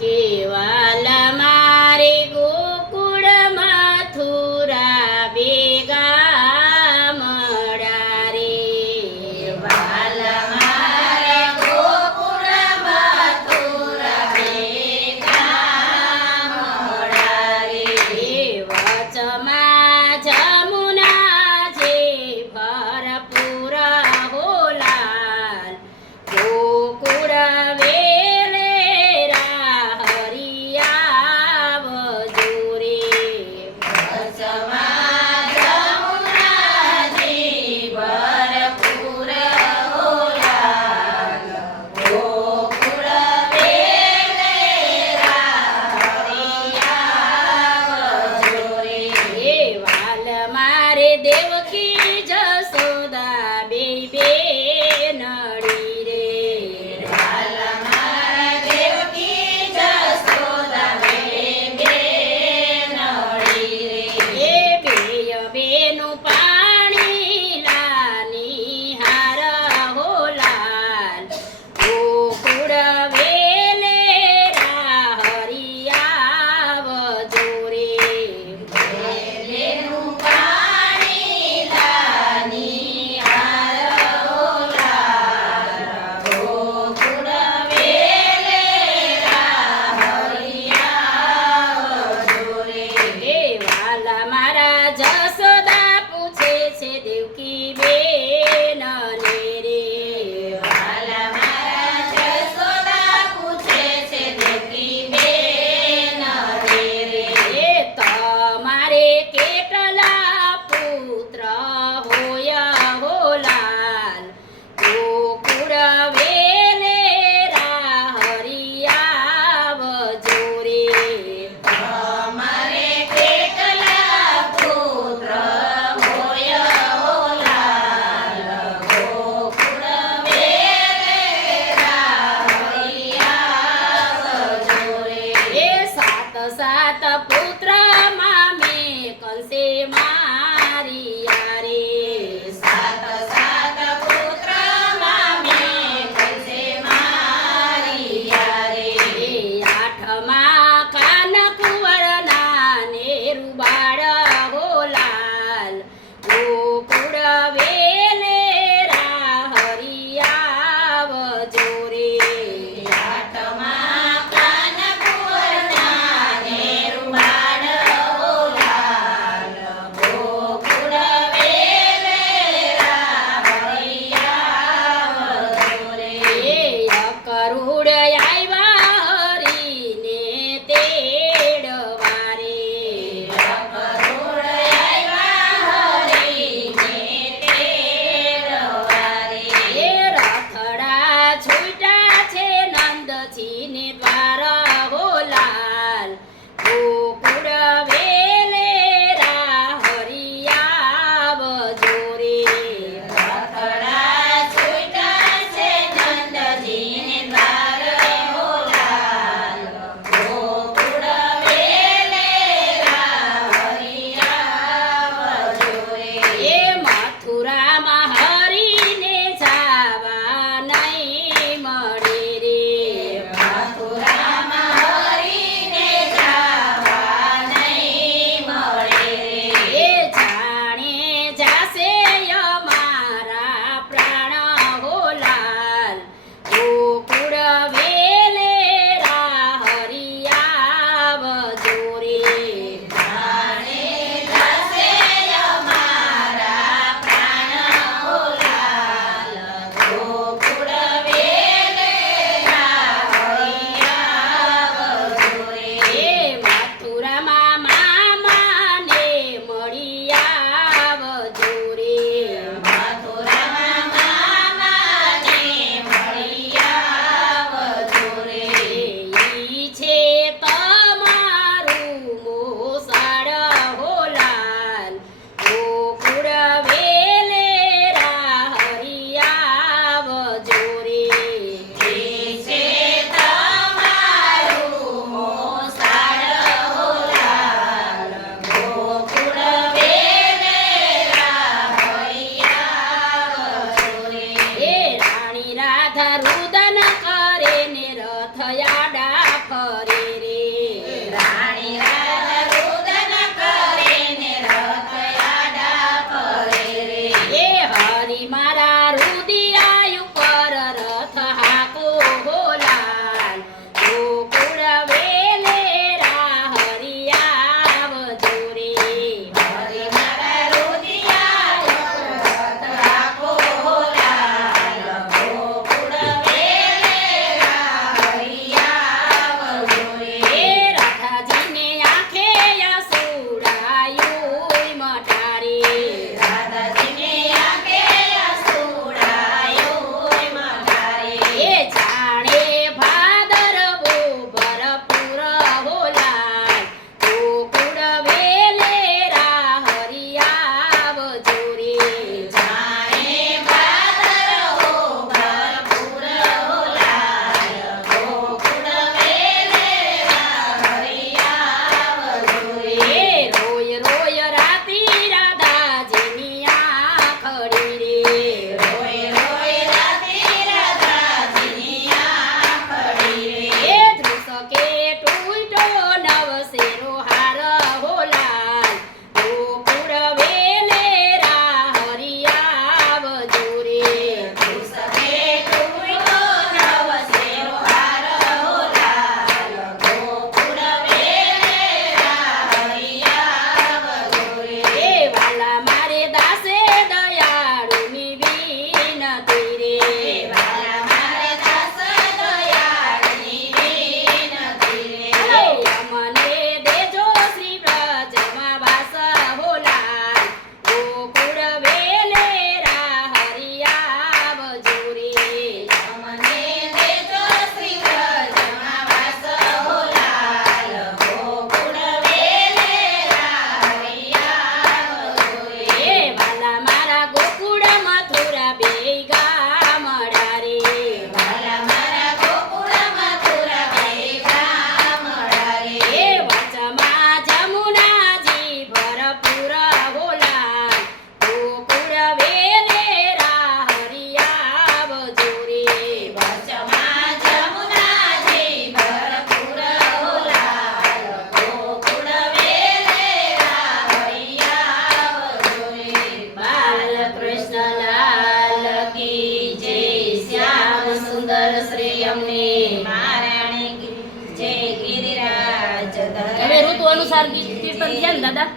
કેવાલા મારે ગોકુળ મથુરા બેગા મળ્યા રે વાલા મારે ગોકુળ મથુરા બેગા મળ્યા રે વચમાં જમુના છે ભરપૂર હોલાલ ગોકુળ વેલે હરિયા વજોરે વચમાં જમુનાજી ભરપૂર હોલાલ ગોકુળ વેલે હરિયા વજોરે વાલ મારે દેવકી જસોદા બે નડી રે વાલા મારા દેવકી જસોદા બે નડી રે બેય બેનું પાણી લાની હાર હોલાલ ગોકુળ વેલે હરિયા વજોરે લેનું પાણી લાની હાર હોલાલ ગોકુળ વેલે હરિયા વજોરે વાલા મારા જસોદા પૂછે છે દેવકી બેન ને રે વાલા મારા જસોદા પૂછે છે દેવકી બેન રે તમારે કેટલા પુત્ર હોય હોલાલ ગોકુળ વેલે હરિયા વજોરે અમારે કેટલા પુત્ર હોય હોલાલ ગોકુળ વેલે હરિયા વજોરે સાત સાત પુત્ર મામે કંસે મારિયા રે સાત સાત પુત્ર મામે કંસે મારિયા રે આઠમા કાન કુંવરના નેરુ બાળ હોલાલ ગોકુળ વેલે હરિયા વજોરે આઠમા કાન કુંવરના નેરુબા અનુસાર કીર્તન થયા ને દાદા